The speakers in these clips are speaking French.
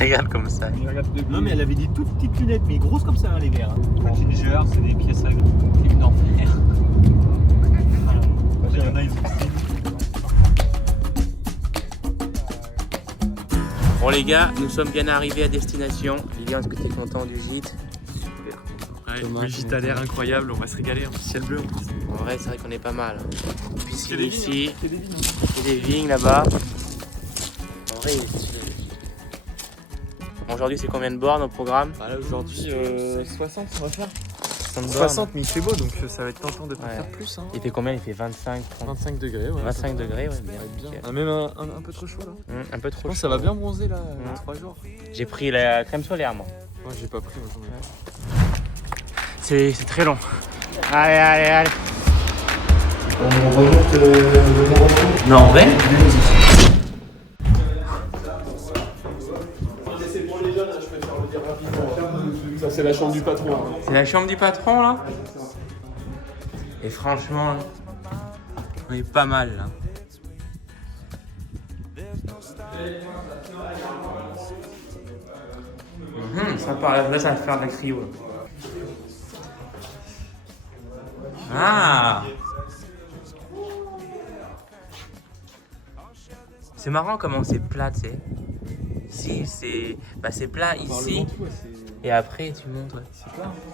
Regarde comme ça. Non mais elle avait des toutes petites lunettes, mais grosses comme ça hein, les verres. Ginger, c'est des pièces à crime d'enfer. Il y en a, ils ont... Bon les gars, nous sommes bien arrivés à destination. Lilian, est-ce que tu es content du gîte? Ouais, Thomas, le gîte a l'air incroyable, on va se régaler, en ciel bleu. En vrai, c'est vrai qu'on est pas mal. Piscine des ici, vignes, et des vignes là-bas. En vrai, il est stylé. Bon, aujourd'hui, c'est combien de bornes au programme? Bah là aujourd'hui, 60 on va faire. 60 bornes. 60 mais il fait beau donc ça va être tentant de pas Ouais. faire plus. Hein. Il fait combien? Il fait 25, 30, 25 degrés, ouais. 25 degrés, ouais, bien. Ça va être bien. Nickel. On a même un peu trop chaud là. Un peu Je trop pense que chaud. ça va bien bronzer là, Ouais. 3 jours. J'ai pris la crème solaire, moi. Moi j'ai pas pris, moi j'en ai pas. C'est très long. Allez, allez, allez. On remonte le Mont Ventoux. Non, en vrai? Ça c'est la chambre du patron. Hein. C'est la chambre du patron, là? Et franchement, on est pas mal, là. Sympa, là ça va faire de la cryo. Là. Ah! C'est marrant comment c'est plat, tu sais. Ici, c'est plat ici. Et après, tu montes, ouais.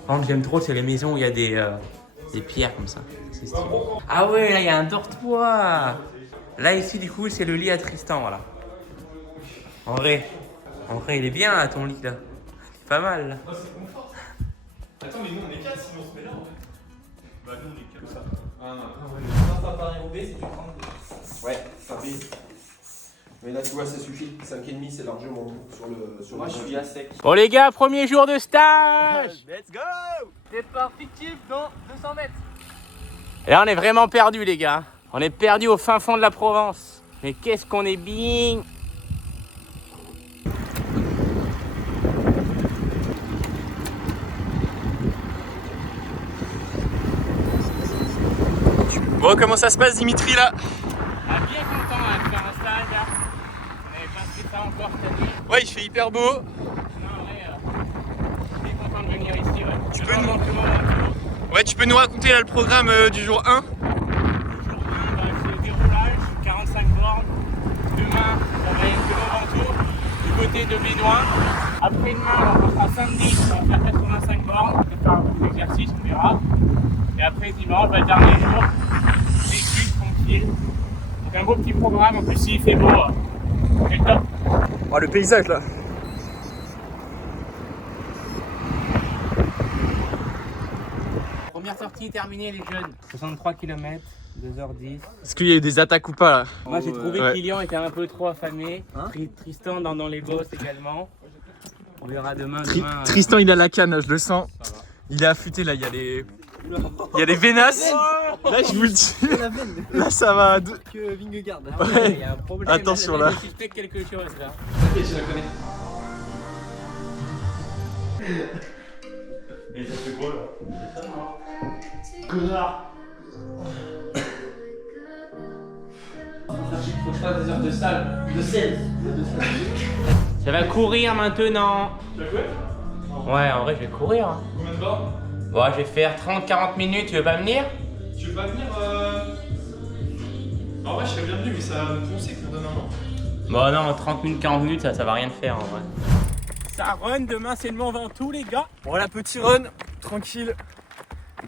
Par contre, j'aime trop, c'est les maisons où il y a des pierres comme ça. C'est stylé. Ah ouais, là, il y a un dortoir. Là, ici, du coup, c'est le lit à Tristan, voilà. En vrai, il est bien, là, ton lit, là. C'est pas mal, là. Attends mais nous on est 4 sinon on se met là en fait. Bah nous on est 4 ça. Ah non. Ça paraît obé, c'est du 32. Ouais, ça fait. Mais là, tu vois, ça suffit. 5,5, c'est largement sur le. Moi je suis à sec. Bon, les gars, premier jour de stage. Let's go! Départ fictif dans 200 mètres. Et là, on est vraiment perdu, les gars. On est perdu au fin fond de la Provence. Mais qu'est-ce qu'on est bien. Bon comment ça se passe Dimitri là? Ah, bien content de faire un stage, là. On n'avait pas fait ça encore cette année. Ouais il fait hyper beau. Non, en vrai, je suis content de venir ici, ouais. Tu peux tu peux nous raconter là le programme du jour 1? Jour 1, bah, c'est le déroulage, 45 bornes. Demain, on va aller de Ventoux, du côté de Bédouin. Après-demain, on passera samedi, on va faire 85 bornes, on va faire un peu d'exercice, on verra. Et après dimanche, bah, le dernier jour, études, tranquille. Donc un beau petit programme, en plus s'il fait beau, c'est top. Oh le paysage là. Première sortie terminée les jeunes, 63 km, 2h10. Est-ce qu'il y a eu des attaques ou pas là? Moi j'ai trouvé Ouais. que Lilian était un peu trop affamé, Hein Tristan dans les bosses également. On verra demain. Tristan il a la canne, je le sens. Il est affûté là, il y a les vénasses. Là je vous le dis. La veine Là ça va. que Vingegaard. Ouais. Il y a un problème. Attention, là. Je suspecte quelque chose là. Ok, je la connais. Et ça fait quoi là? Connard. Faut que je fasse des heures de salle. De 16. Ça va courir maintenant. Tu as quoi? Ouais, en vrai je vais courir. Hein. Combien de bornes? Bon, je vais faire 30-40 minutes, tu veux pas venir? Tu veux pas venir En vrai je serais bien venu mais ça va me poncer pour demain non? Bon non, 30 minutes, 40 minutes, ça va rien faire en vrai. Ça run, demain c'est le Mont Ventoux les gars. Voilà petit run, tranquille.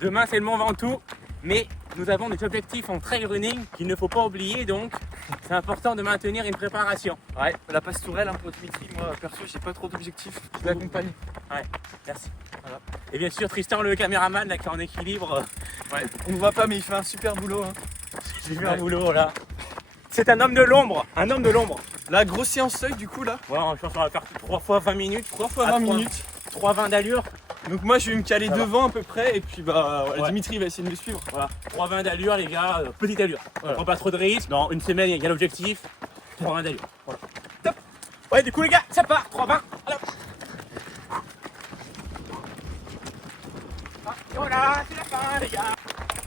Demain c'est le Mont Ventoux, mais nous avons des objectifs en trail running qu'il ne faut pas oublier, donc c'est important de maintenir une préparation. Ouais, la pastourelle hein, pour Dimitri, moi perso j'ai pas trop d'objectifs, je l'accompagne. Ouais, merci. Voilà. Et bien sûr Tristan le caméraman là qui est en équilibre. Ouais, on ne voit pas mais il fait un super boulot. Hein. J'ai vu un boulot là. C'est un homme de l'ombre, un homme de l'ombre. La grosse séance seuil du coup là. Ouais, je pense qu'on va faire 3 fois 20 minutes. 3 fois 20 minutes. 3,20 d'allure. Donc moi je vais me caler Ça va. devant à peu près et puis bah Ouais. Dimitri va essayer de me suivre. Voilà, 3,20 d'allure les gars, petite allure. On prend pas trop de risques. Dans une semaine, il y a l'objectif. 3,20 d'allure. Voilà. Top. Ouais, du coup les gars, ça part. 3,20. Voilà. Ah, et voilà, c'est la fin les gars.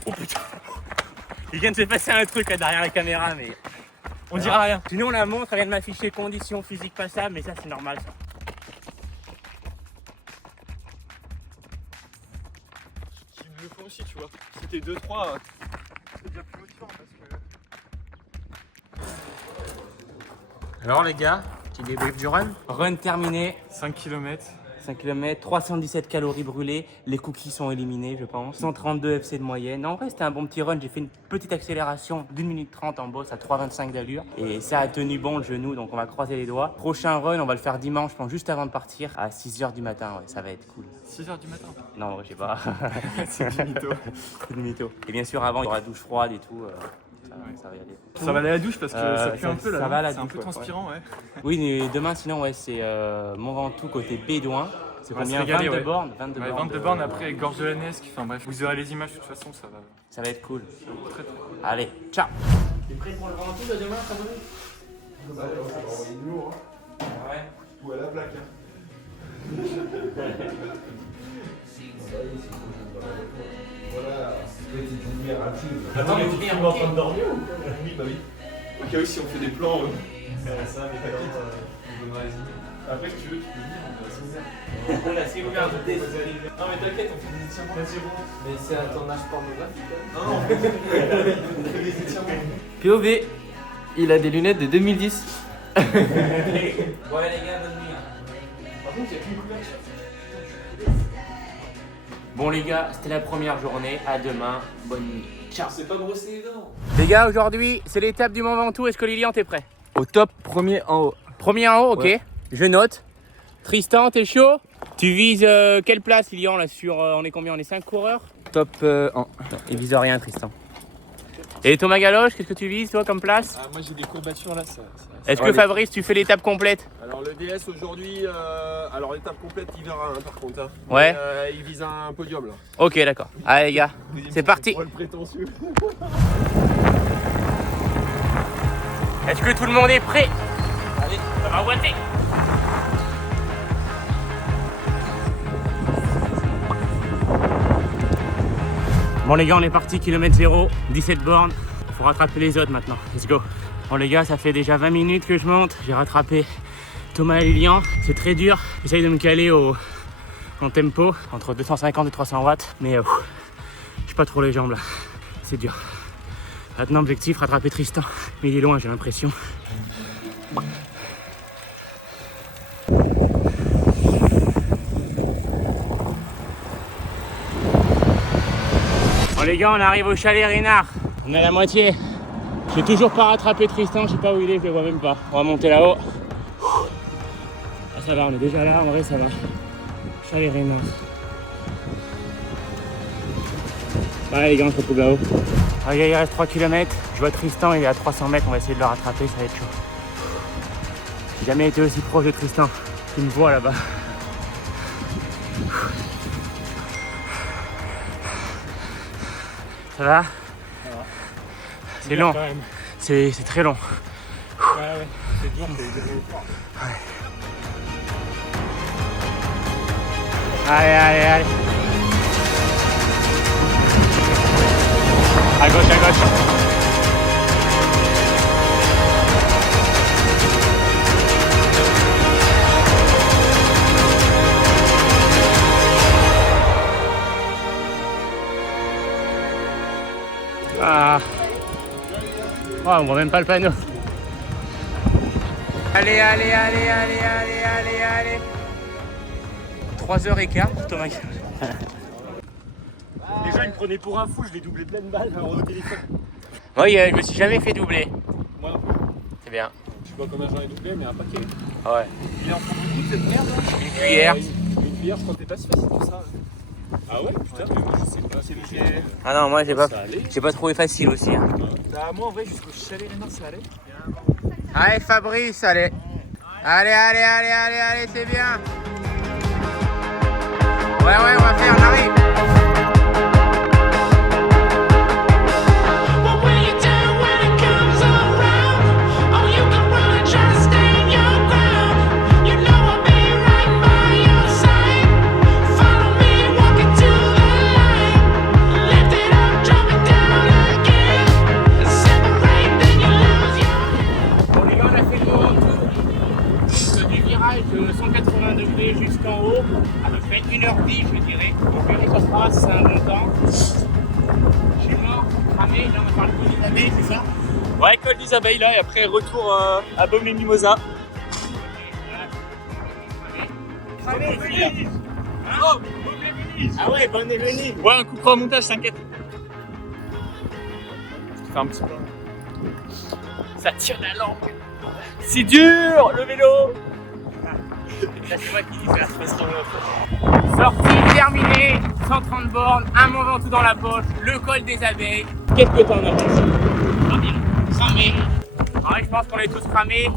Oh putain. Il vient de se passer un truc là derrière la caméra, mais On dira rien. Sinon la montre elle vient de m'afficher conditions physiques passables, mais ça c'est normal ça. Ils me le font aussi, tu vois. Si t'es 2-3, c'est déjà plus motivant parce que. Alors les gars, petit débrief du run. Run terminé, 5 km. 5 km, 317 calories brûlées, les cookies sont éliminés je pense. 132 FC de moyenne. En vrai c'était un bon petit run, j'ai fait une petite accélération d'1 minute 30 en boss à 3,25 d'allure. Et ça a tenu bon le genou, donc on va croiser les doigts. Prochain run, on va le faire dimanche, je pense juste avant de partir, à 6h du matin, ouais, ça va être cool. 6h du matin. Non, je sais pas. C'est du mytho. C'est du mytho. Et bien sûr avant il y aura douche froide et tout. Ça va y aller. Ça va aller à la douche parce que ça pue un peu là. Ça va à la c'est un douche, peu ouais. transpirant, ouais. Oui, mais demain sinon ouais c'est Mont Ventoux côté Bédouin. C'est On va se combien? régaler, 22 ouais. bornes 22 Ouais, bornes. 22 bornes après Gorge de la Nesque. Enfin bref, vous aurez les images de toute façon, ça va. Ça va être cool. Très très cool. Allez, ciao. T'es prêt pour le Ventoux de demain, ça va? Ouais. Tout à la plaque. Voilà, c'est une lumière active. Attends, mais tu es en train de dormir ou quoi? Oui, bah oui. Au cas où si on fait des plans. Ça, mais après, si tu veux, tu peux venir, on va s'ouvrir. Voilà, c'est ouvert de test. Non, mais t'inquiète, on fait des étirements. Vas-y, bon. Mais c'est un tournage pornographique. Non, on fait des étirements. POV, il a des lunettes de 2010. Ouais les gars, bonne nuit. Par contre, il n'y a qu'une couverture. Bon les gars, c'était la première journée. À demain. Bonne nuit. Ciao. C'est pas brosser les dents. Les gars, aujourd'hui, c'est l'étape du Mont Ventoux. Est-ce que Lilian, t'es prêt? Au top, premier en haut. Premier en haut, ok. Ouais. Je note. Tristan, t'es chaud? Tu vises quelle place, Lilian, là sur... on est combien? On est 5 coureurs? Top en. Il vise rien, Tristan. Et Thomas Galoche, qu'est-ce que tu vises, toi, comme place? Ah, moi j'ai des courbatures là, Est-ce que Fabrice, tu fais l'étape complète? Alors le DS aujourd'hui, alors l'étape complète il verra par contre. Hein. Ouais. Mais, il vise un podium là. Ok, d'accord. Allez, les gars, c'est parti. Oh, le prétentieux. Est-ce que tout le monde est prêt? Allez, ça va boiter. Bon les gars, on est parti, kilomètre 0, 17 bornes. Faut rattraper les autres maintenant, let's go. Bon les gars, ça fait déjà 20 minutes que je monte. J'ai rattrapé Thomas et Lilian. C'est très dur, j'essaye de me caler en tempo, entre 250 et 300 watts. Mais j'ai pas trop les jambes là, c'est dur. Maintenant, objectif, rattraper Tristan. Mais il est loin, j'ai l'impression. Bon les gars, on arrive au chalet Rénard. On est à la moitié. J'ai toujours pas rattrapé Tristan, je sais pas où il est, je le vois même pas. On va monter là-haut. Ah, ça va, on est déjà là, en vrai ça va. Chalet Rénard. Ouais les gars, on se retrouve là-haut. Ah, il reste 3 km. Je vois Tristan, il est à 300 mètres, on va essayer de le rattraper, ça va être chaud. J'ai jamais été aussi proche de Tristan. Il me voit là-bas. Ça va? C'est long. C'est très long. Ouais, c'est dur, Allez, allez, allez. À gauche, à gauche. Ah. Oh, on voit même pas le panneau. Allez, allez, allez, allez, allez, allez, allez. 3h15 pour Thomas. Déjà, il me prenait pour un fou, je l'ai doublé plein de balles au téléphone. Oui, je me suis jamais fait doubler. Moi, C'est bien. je sais pas combien j'en ai doublé, mais un paquet. Ah ouais. Il en prend beaucoup de cette merde. Une cuillère. Une bière, je crois que t'es pas si facile que ça. Ah ouais, putain, mais moi je sais pas. C'est lequel? Ah non, moi Ça allait. j'ai pas trouvé facile aussi. Hein. Bah, moi en vrai, jusqu'au chalet Rénard, ça allait. Allez Fabrice, allez. Allez, allez, allez, allez, allez, c'est bien. Ouais, on va faire, on arrive. virage 180 degrés jusqu'en haut, à peu près 1h10 je dirais. On verra ça sera si c'est un bon temps. Je suis mort, cramé, là on va faire le col des abeilles, c'est ça? Ouais, col des abeilles là, et après retour à Baume-les-Mimosas. Cramé, sûr. Oh, ah ouais, bonne éveillée. Ouais, on coupera au montage, t'inquiète. Faire un petit peu. Ça tire la lampe. C'est dur, le vélo. Ça c'est moi qui dis ça, je passe sortie terminée, 130 bornes, un Mont Ventoux dans la poche, le col des abeilles. Qu'est-ce que t'en as pensé? Cramé. Ouais, je pense qu'on est tous cramés.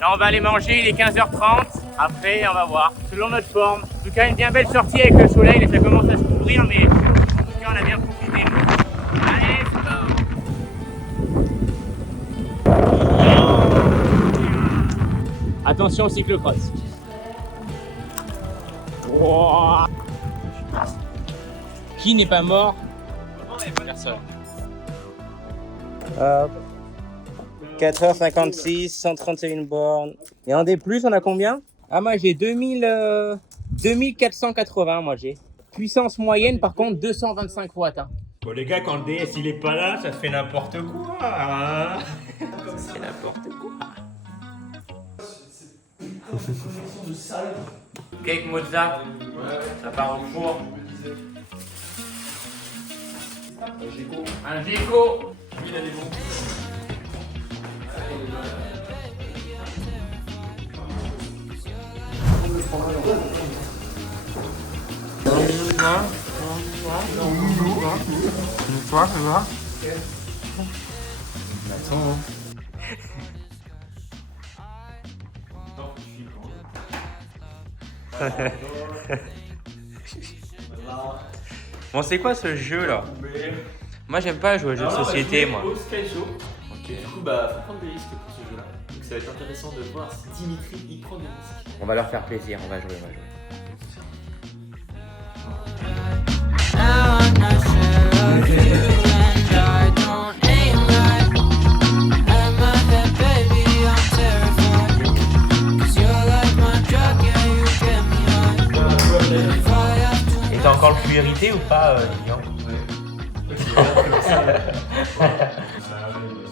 Là on va aller manger, il est 15h30. Après on va voir, selon notre forme. En tout cas une bien belle sortie avec le soleil, là ça commence à se couvrir, mais en tout cas on a bien profité. Allez, c'est bon. Attention au cyclocross. Wow. Qui n'est pas mort? Personne. 4h56, 131 bornes. Et en D+, on a combien? Ah moi j'ai 2480 moi j'ai. Puissance moyenne par contre 225 watts. Hein. Bon les gars, quand le DS il est pas là, ça fait n'importe quoi. Hein. C'est n'importe quoi. Cake Mozart, ça part au four. Un Géco. Lui il a des bons. Bon, c'est quoi ce jeu là? Moi j'aime pas jouer aux jeux de société, moi. Du coup, bah, faut prendre des risques pour ce jeu-là. Donc, ça va être intéressant de voir si Dimitri il prend des risques. On va leur faire plaisir, on va jouer, Now I'm not sure of you, and I don't aim right at my head, baby, I'm terrified. 'Cause you're like my drug, yeah, you get me high. If I have to Et t'as encore le flux hérité ou pas, Lilian?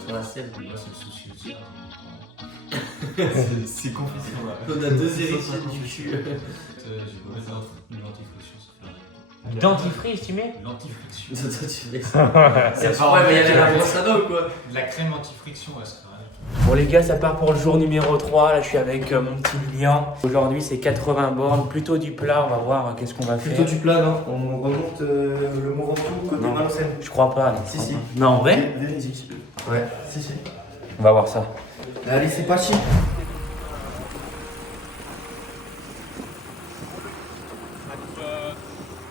Sur la scène, moi, c'est le souci aussi. C'est confession là. On a deux héritiers du cul. J'ai pas mettre l'antifriction, ça fait. Dentifrice, tu mets? L'antifriction. C'est Ouais, mais il y avait la brosse à dents quoi. De la crème antifriction, ouais, c'est vrai. Bon les gars, ça part pour le jour numéro 3, là je suis avec mon petit Lilian. Aujourd'hui c'est 80 bornes, plutôt du plat, on va voir qu'est-ce qu'on va faire. Plutôt du plat, non? On remonte le Mont Ventoux côté Non. Malocène. Je crois pas. Non. Si, si. Non, en vrai? Vérifique. Ouais, si, si. On va voir ça. Allez, c'est parti.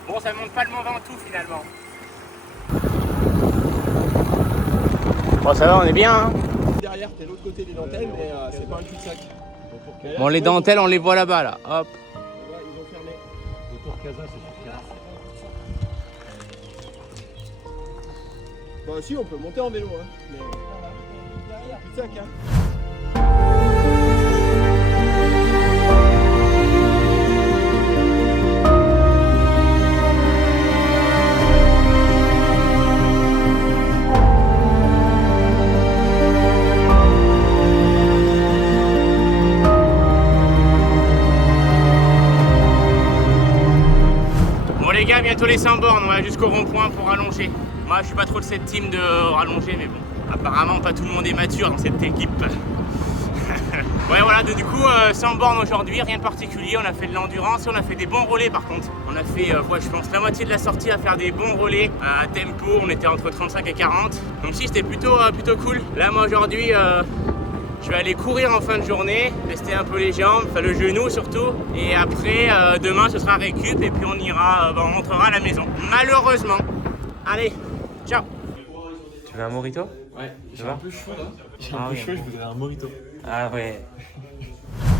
Bon, ça monte pas le Mont Ventoux finalement. Bon, ça va, on est bien. Hein. Derrière, t'es l'autre côté des dentelles, mais c'est pas un cul-de-sac. Bon, les dentelles, on les voit là-bas, là. Hop. Ils ont fermé. Autour Casa, c'est sur Bah si, on peut monter en vélo, hein. Mais cul-de-sac, hein. Les gars, bientôt les 100 bornes, on va jusqu'au rond-point pour rallonger. Moi, je suis pas trop de cette team de rallonger, mais bon, apparemment, pas tout le monde est mature dans cette équipe. Ouais, voilà, du coup, 100 bornes aujourd'hui, rien de particulier. On a fait de l'endurance et on a fait des bons relais par contre. On a fait, ouais, je pense, la moitié de la sortie à faire des bons relais à tempo. On était entre 35 et 40. Donc, si, c'était plutôt cool. Là, moi, aujourd'hui, je vais aller courir en fin de journée, tester un peu les jambes, enfin le genou surtout. Et après, demain ce sera récup et puis on ira, on rentrera à la maison. Malheureusement. Allez, ciao. Tu veux un mojito? Ouais, j'ai Ça va un peu chaud là. J'ai Ah un peu oui. chaud, je voudrais un mojito. Ah ouais.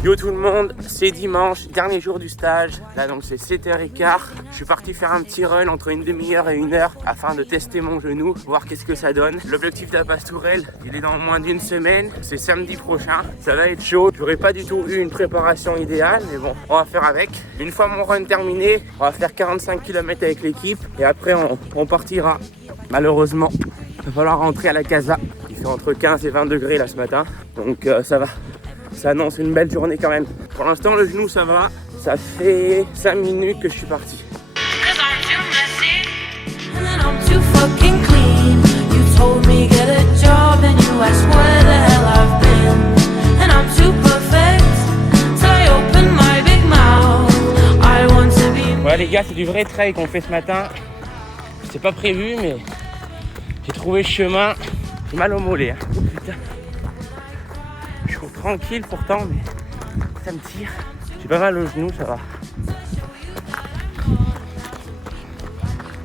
Yo tout le monde, c'est dimanche, dernier jour du stage. Là donc c'est 7h15. Je suis parti faire un petit run entre une demi-heure et 1 heure afin de tester mon genou, voir qu'est-ce que ça donne. L'objectif de la pastourelle, il est dans moins d'une semaine. C'est samedi prochain. Ça va être chaud. J'aurais pas du tout eu une préparation idéale, mais bon, on va faire avec. Une fois mon run terminé, on va faire 45 km avec l'équipe et après on partira. Malheureusement, il va falloir rentrer à la casa. Il fait entre 15 et 20 degrés là ce matin, donc ça va. Ça annonce une belle journée quand même. Pour l'instant, le genou, ça va. Ça fait 5 minutes que je suis parti. Ouais les gars, c'est du vrai trail qu'on fait ce matin. C'est pas prévu, mais j'ai trouvé le chemin. J'ai mal au mollet. Hein. Oh, putain. Je cours tranquille pourtant, mais ça me tire. J'ai pas mal au genou, ça va.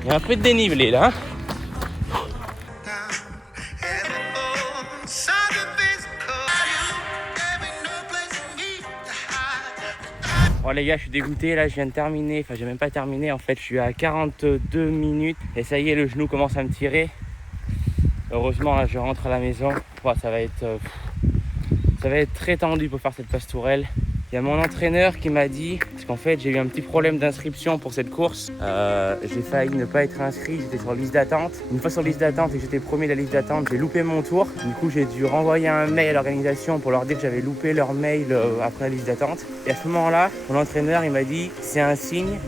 Il y a un peu de dénivelé là. Bon les gars, je suis dégoûté là, je viens de terminer. Enfin, j'ai même pas terminé en fait. Je suis à 42 minutes et ça y est, le genou commence à me tirer. Heureusement, là, je rentre à la maison. Oh, ça va être très tendu pour faire cette pastourelle. Il y a mon entraîneur qui m'a dit, parce qu'en fait j'ai eu un petit problème d'inscription pour cette course. J'ai failli ne pas être inscrit, j'étais sur liste d'attente. Une fois sur liste d'attente et que j'étais premier de la liste d'attente, j'ai loupé mon tour. Du coup j'ai dû renvoyer un mail à l'organisation pour leur dire que j'avais loupé leur mail après la liste d'attente. Et à ce moment-là, mon entraîneur il m'a dit, c'est un signe,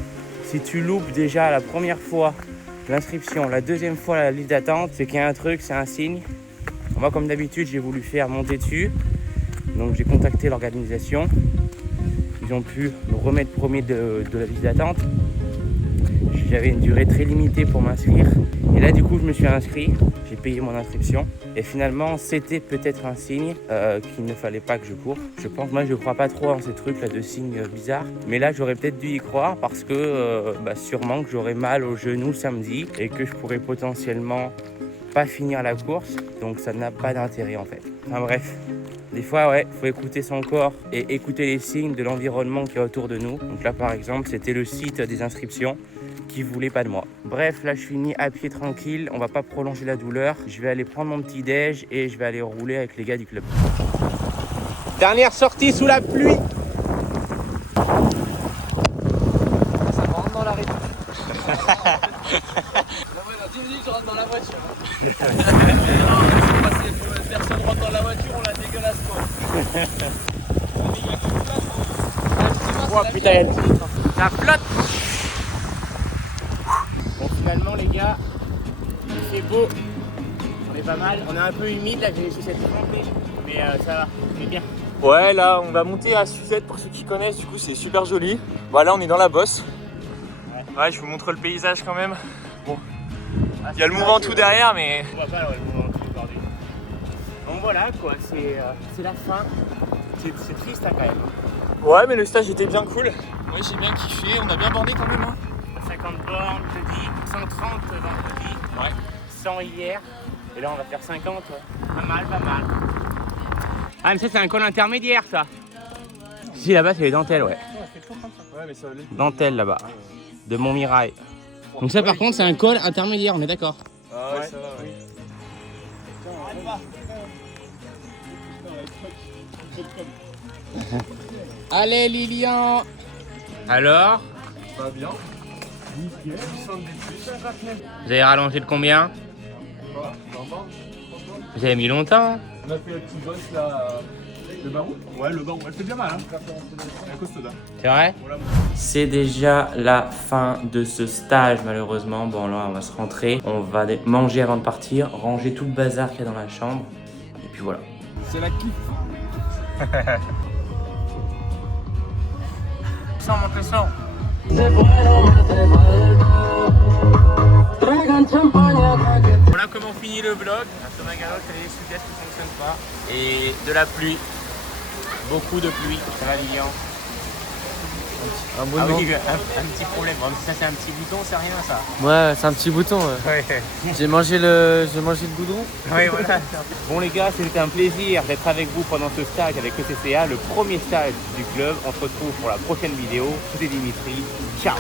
si tu loupes déjà la première fois l'inscription, la deuxième fois la liste d'attente, c'est qu'il y a un truc, c'est un signe. Moi comme d'habitude j'ai voulu faire monter dessus. Donc j'ai contacté l'organisation. Ils ont pu me remettre premier de la liste d'attente. J'avais une durée très limitée pour m'inscrire. Et là du coup je me suis inscrit, j'ai payé mon inscription. Et finalement c'était peut-être un signe qu'il ne fallait pas que je cours. Je pense, moi je ne crois pas trop en ces trucs là de signes bizarres. Mais là j'aurais peut-être dû y croire parce que sûrement que j'aurais mal au genou samedi. Et que je pourrais potentiellement pas finir la course. Donc ça n'a pas d'intérêt en fait. Enfin bref. Des fois, ouais, faut écouter son corps et écouter les signes de l'environnement qui est autour de nous. Donc là, par exemple, c'était le site des inscriptions qui voulait pas de moi. Bref, là, je finis à pied tranquille. On va pas prolonger la douleur. Je vais aller prendre mon petit déj et je vais aller rouler avec les gars du club. Dernière sortie sous la pluie. Ça rentre dans la rétine. Dans 10 minutes, je rentre dans la voiture. Personne rentre dans la voiture, on la dégueulasse quoi. Oh putain, ça flotte. Bon finalement les gars, il fait beau. On est pas mal, on est un peu humide là, j'ai les chaussettes trempées. Mais ça va, c'est bien. Ouais, là on va monter à Suzette pour ceux qui connaissent, du coup c'est super joli. Voilà, on est dans la bosse. Ouais, je vous montre le paysage quand même. Bon, il y a le Mont Ventoux derrière, mais... On voit pas le Mont Ventoux aujourd'hui. Donc voilà quoi, c'est la fin. C'est triste hein, quand même. Ouais, mais le stage était bien cool. Ouais, j'ai bien kiffé, on a bien bandé quand même. Hein. 50 bornes jeudi, 130 vendredi, Ouais. 100 hier. Et là on va faire 50. Pas mal, pas mal. Ah mais ça c'est un col intermédiaire ça. Si là-bas c'est les dentelles, ouais. Dentelles là-bas. De Montmirail. Donc ça par contre c'est un col intermédiaire, on est d'accord. Ah ouais, ça va, oui. Allez Lilian. Alors, Ça va bien. vous avez rallongé de combien? Vous avez mis longtemps hein? On a fait la petite bosse là. Le barreau. Ouais, le barreau. Elle fait bien mal, hein. Elle costaud. C'est vrai? C'est déjà la fin de ce stage malheureusement. Bon là on va se rentrer. On va aller manger avant de partir, ranger tout le bazar qu'il y a dans la chambre. Et puis voilà. C'est la kiff. Ça monte le son. Voilà comment on finit le vlog. Un Somagalo, t'as les sous-pièces qui ne fonctionnent pas. Et de la pluie. Beaucoup de pluie. Ça va Lilian? Un Ah abonnement. oui, un petit problème. Bon, ça c'est un petit bouton, c'est rien ça. Ouais, c'est un petit bouton. Ouais. Ouais. J'ai mangé le goudron. Oui, voilà. Bon les gars, c'était un plaisir d'être avec vous pendant ce stage avec le CCA, le premier stage du club. On se retrouve pour la prochaine vidéo. C'était Dimitri. Ciao.